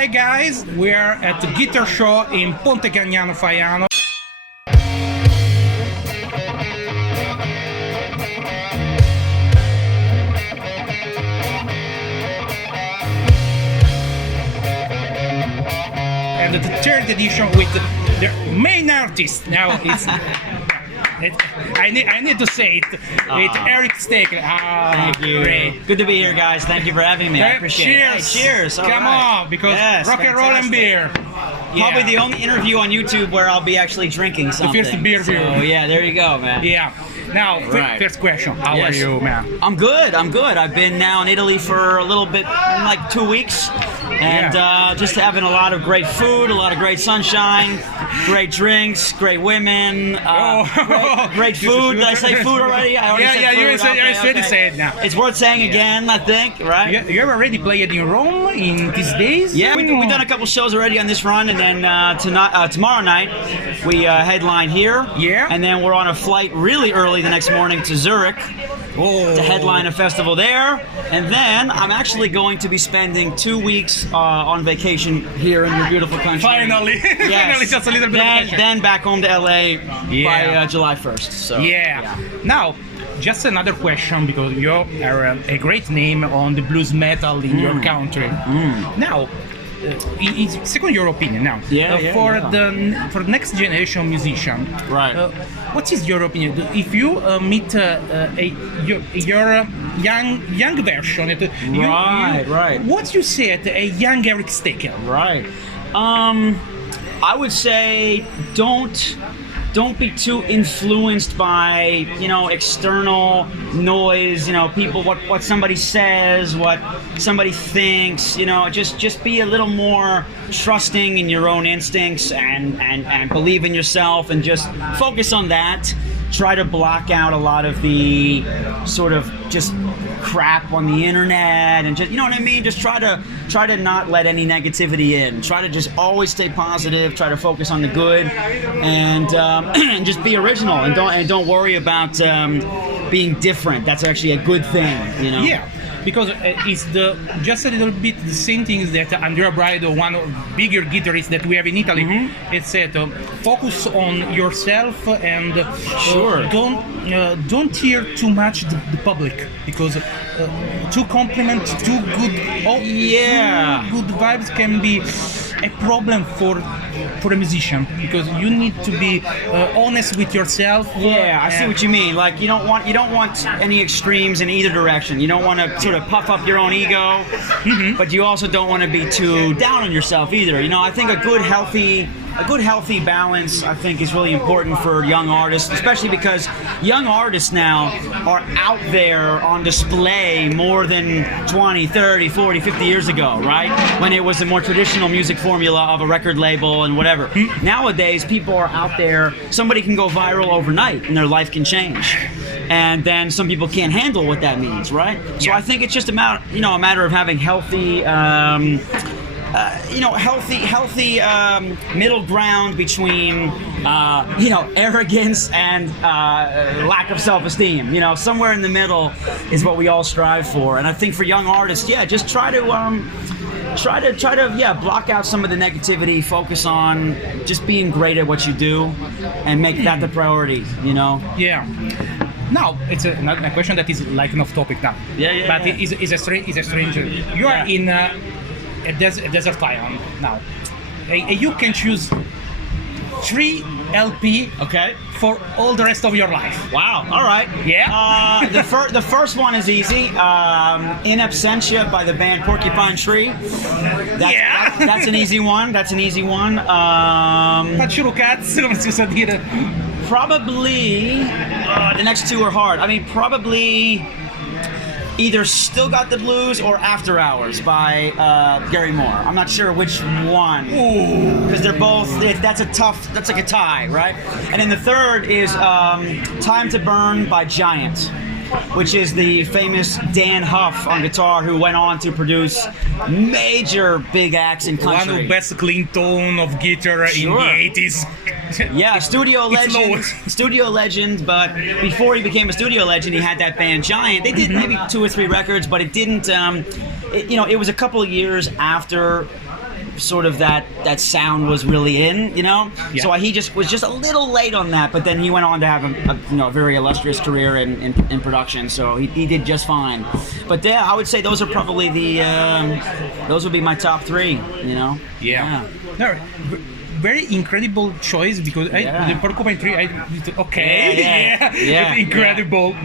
Hi guys, we are at the GuitarSció in Ponte Cangiano, Faiano. And the third edition with the main artist. Now it's I need to say it. It's Eric Steckel. Thank you. Great. Good to be here, guys. Thank you for having me. I appreciate Cheers. it. Hey, cheers. All Come right. on, because Yes, rock and roll and fantastic. beer. Probably the only interview on YouTube where I'll be actually drinking something. first beer So, review. yeah, there you go, man. Yeah. Now, Right. first question. How Yes. are you, man? I'm good. I've been now in Italy for a little bit, like 2 weeks. And just having a lot of great food, a lot of great sunshine, great drinks, great women, great food. Did I say food already? I already said food. You already said now. It's worth saying again, I think, right? You ever already played in Rome in these days? Yeah, we've done a couple shows already on this run, and then tomorrow night we headline here. Yeah. And then we're on a flight really early the next morning to Zurich to headline a festival there. And then I'm actually going to be spending 2 weeks on vacation here in your beautiful country. Finally. Yes. Finally, just a little bit of vacation. Then back home to LA by July 1st. So Yeah. Now, just another question, because you are a great name on the blues metal in your country. Now, second your opinion now, for the next generation musician, Right. What is your opinion? If you meet your young version, Right. What you say at a young Eric Steckel? Right. I would say don't be too influenced by, external noise, people, what somebody says, what somebody thinks, just be a little more trusting in your own instincts and believe in yourself and just focus on that. Try to block out a lot of the sort of just crap on the internet and just, you know what I mean? Just try to not let any negativity in. Try to just always stay positive. Try to focus on the good, and and just be original. And don't worry about being different. That's actually a good thing, Yeah. Because it's just a little bit the same things that Andrea Braido, one of the bigger guitarists that we have in Italy, it said, focus on yourself and don't hear too much the public, because too compliment, too good, good vibes can be a problem for a musician, because you need to be honest with yourself. Yeah, I see what you mean. Like you don't want any extremes in either direction. You don't want to sort of puff up your own ego, but you also don't want to be too down on yourself either. I think a good healthy balance, I think, is really important for young artists, especially because young artists now are out there on display more than 20, 30, 40, 50 years ago, right? When it was a more traditional music formula of a record label and whatever. Nowadays, people are out there, somebody can go viral overnight and their life can change. And then some people can't handle what that means, right? So I think it's just a matter of having healthy healthy middle ground between, arrogance and lack of self-esteem. Somewhere in the middle is what we all strive for. And I think for young artists, just try to block out some of the negativity. Focus on just being great at what you do, and make that the priority. Yeah. Now it's a question that is like an off-topic now. But it's a strange. You are in a desert island now. You can choose 3 LP for all the rest of your life. Wow. All right. Yeah. The first one is easy. In Absentia by the band Porcupine Tree. That's an easy one. Faccio cazzo, come si usa dire. Probably the next 2 are hard. I mean, probably either Still Got the Blues or After Hours by Gary Moore. I'm not sure which one, because they're both. That's like a tie, right? And then the third is Time to Burn by Giant, which is the famous Dan Huff on guitar, who went on to produce major big acts in country. One of the best clean tone of guitar in the 80s. Yeah, studio legend, but before he became a studio legend, he had that band Giant. They did maybe 2 or 3 records, but it didn't, it was a couple of years after sort of that sound was really in, you know. Yeah. So he just was just a little late on that, but then he went on to have a very illustrious career in production. So he did just fine. But yeah, I would say those are probably those would be my top 3. You know. Yeah. No, very incredible choice because the Porcupine Tree. Incredible.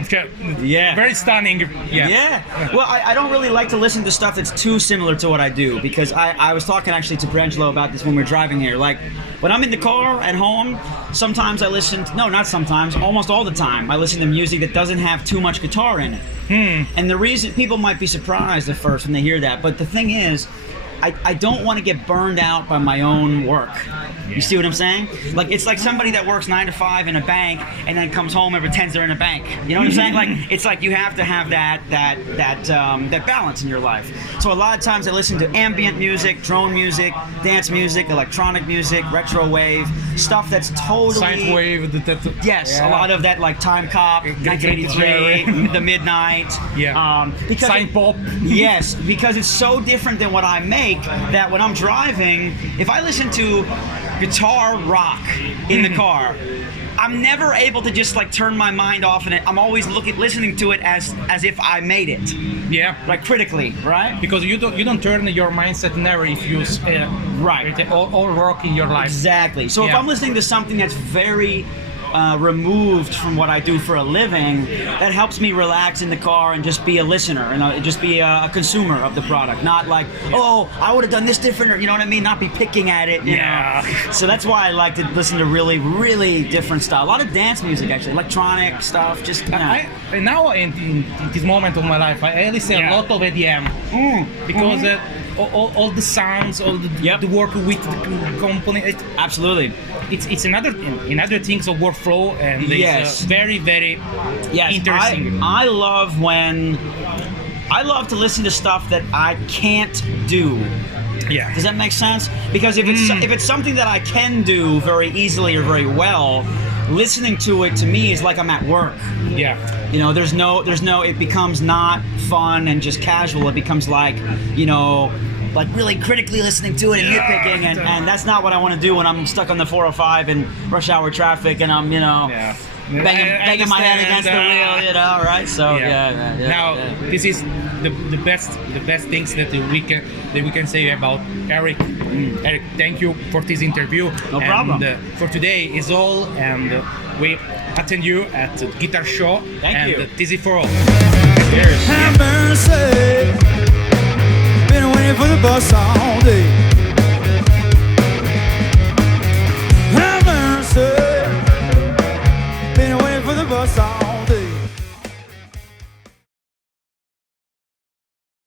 Yeah. Very stunning. Yeah. Well, I don't really like to listen to stuff that's too similar to what I do because I was talking actually to Brangelo about this when we were driving here. Like when I'm in the car at home, sometimes I listen to, no, not sometimes, almost all the time, I listen to music that doesn't have too much guitar in it. And the reason people might be surprised at first when they hear that, but the thing is, I don't want to get burned out by my own work. You see what I'm saying? Like it's like somebody that works 9 to 5 in a bank and then comes home and pretends they're in a bank. You know what I'm saying? Like it's like you have to have that balance in your life. So a lot of times I listen to ambient music, drone music, dance music, electronic music, retro wave, stuff that's totally science wave. Yes, a lot of that like Time Cop, 1983, The Midnight. Yeah. Because Sign pop. Yes, because it's so different than what I make that when I'm driving, if I listen to guitar rock in the car, I'm never able to just like turn my mind off in it. I'm always listening to it as if I made it. Yeah. Like critically, right? Because you don't turn your mindset never if you right all rock in your life. Exactly. So if I'm listening to something that's very removed from what I do for a living, that helps me relax in the car and just be a listener and just be a consumer of the product, not like, oh, I would have done this different, or you know what I mean, not be picking at it, you know? So that's why I like to listen to really, really different style. A lot of dance music, actually, electronic stuff, just, you know. Now in this moment of my life, I listen a lot of EDM because all the sounds, all the work with the company. Absolutely. It's another things of workflow, and it's very, very interesting. I love to listen to stuff that I can't do. Yeah. Does that make sense? Because if it's something that I can do very easily or very well, listening to it to me is like I'm at work. Yeah. You know, there's no it becomes not fun and just casual. It becomes like, you know, like really critically listening to it and nitpicking, and that's not what I want to do when I'm stuck on the 405 in rush hour traffic and I'm, you know, banging my head against the wheel, you know, right? So this is the best things that we can say about Eric. Eric, thank you for this interview. No problem. For today is all, and we attend you at GuitarSció. Thank you. This is for all. Cheers. Have mercy. Been waiting for the bus all day. Have mercy. Been waiting for the bus all day.